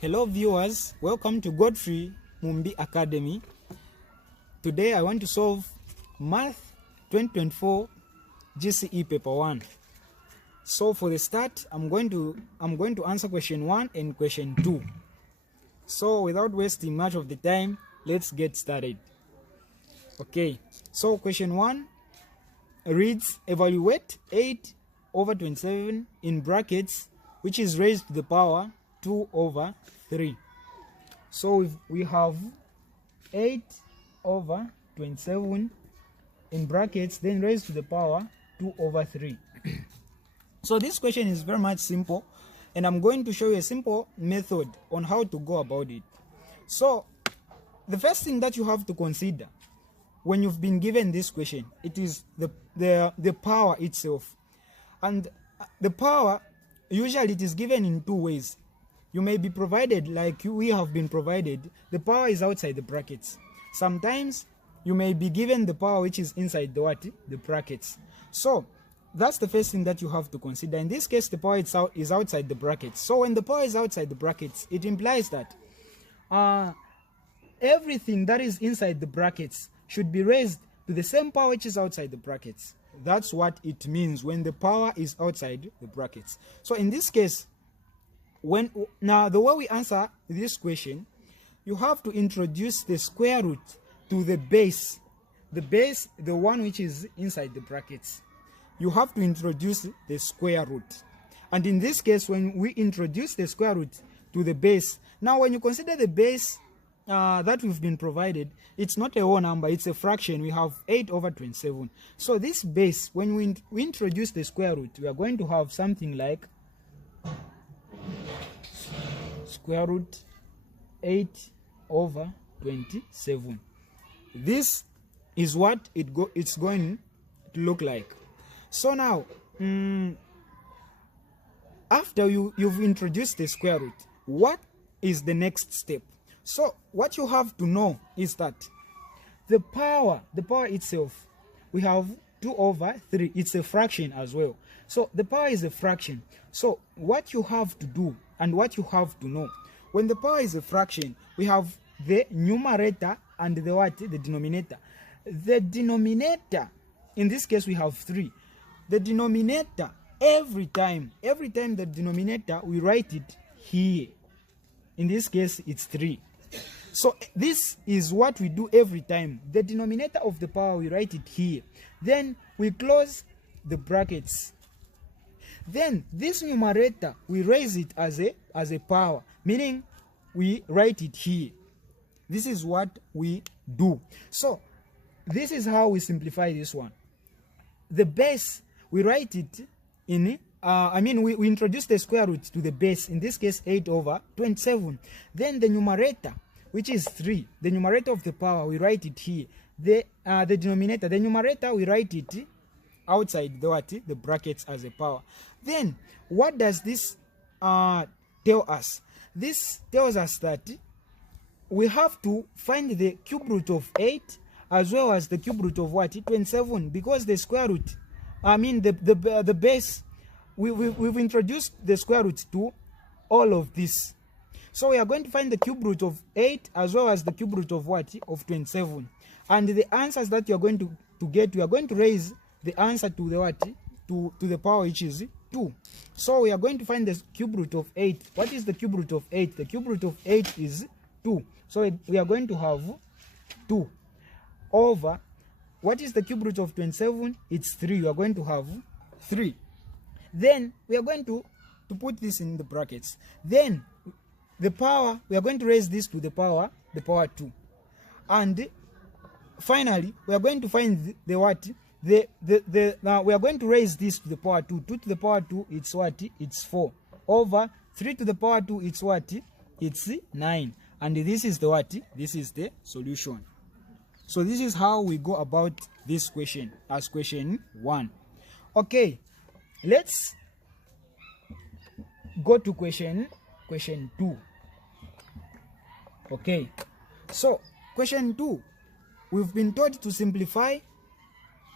Hello viewers, welcome to Godfrey Mumbi Academy. Today I want to solve Math 2024 GCE paper 1. So for the start, I'm going to answer question 1 and question 2. So without wasting much of the time, let's get started. Okay, so question 1 reads, evaluate 8 over 27 in brackets, which is raised to the power 2 over 3. So if we have 8 over 27 in brackets, then raised to the power 2 over 3. So this question is very much simple, and I'm going to show you a simple method on how to go about it. So the first thing that you have to consider when you've been given this question, it is the power itself. And the power, usually it is given in two ways. You may be provided, like we have been provided, the power is outside the brackets. Sometimes you may be given the power which is inside the what? The brackets. So that's the first thing that you have to consider. In this case, the power is outside the brackets. So when the power is outside the brackets, it implies that everything that is inside the brackets should be raised to the same power which is outside the brackets. That's what it means when the power is outside the brackets. So in this case, now the way we answer this question, you have to introduce the square root to the base, the one which is inside the brackets. You have to introduce the square root. And in this case, when we introduce the square root to the base, now when you consider the base that we've been provided, it's not a whole number, it's a fraction. We have 8 over 27. So this base, when we introduce the square root, we are going to have something like square root 8 over 27. This is what it's going to look like. So now, after you've introduced the square root, what is the next step? So what you have to know is that the power itself, we have 2 over 3. It's a fraction as well. So the power is a fraction. So what you have to do and what you have to know, when the power is a fraction, we have the numerator and the what? The denominator. The denominator, in this case we have 3. The denominator, every time the denominator, we write it here. In this case, it's 3. So this is what we do every time. The denominator of the power, we write it here. Then we close the brackets. Then this numerator, we raise it as a power, meaning we write it here. This is what we do. So this is how we simplify this one. The base, we write it in, we introduce the square root to the base, in this case 8 over 27. Then the numerator, which is 3, the numerator of the power, we write it here. The denominator, the numerator, we write it outside the what? The brackets as a power. Then what does this tell us? This tells us that we have to find the cube root of 8 as well as the cube root of what? 27, because the square root, the base, we've introduced the square root to all of this. So we are going to find the cube root of 8 as well as the cube root of what? Of 27. And the answers that you are going to get, we are going to raise the answer to the what? To the power which is 2. So we are going to find the cube root of 8. What is the cube root of 8? The cube root of 8 is 2. So we are going to have 2 over, what is the cube root of 27? It's 3. We are going to have 3. Then we are going to put this in the brackets. Then the power, we are going to raise this to the power 2. And finally, we are going to find the what? Now we are going to raise this to the power 2. 2 to the power 2, it's what? It's 4. Over 3 to the power 2, it's what? It's 9. And this is the what? This is the solution. So this is how we go about this question as question 1. Okay, let's go to question 2. Okay, so question 2, we've been told to simplify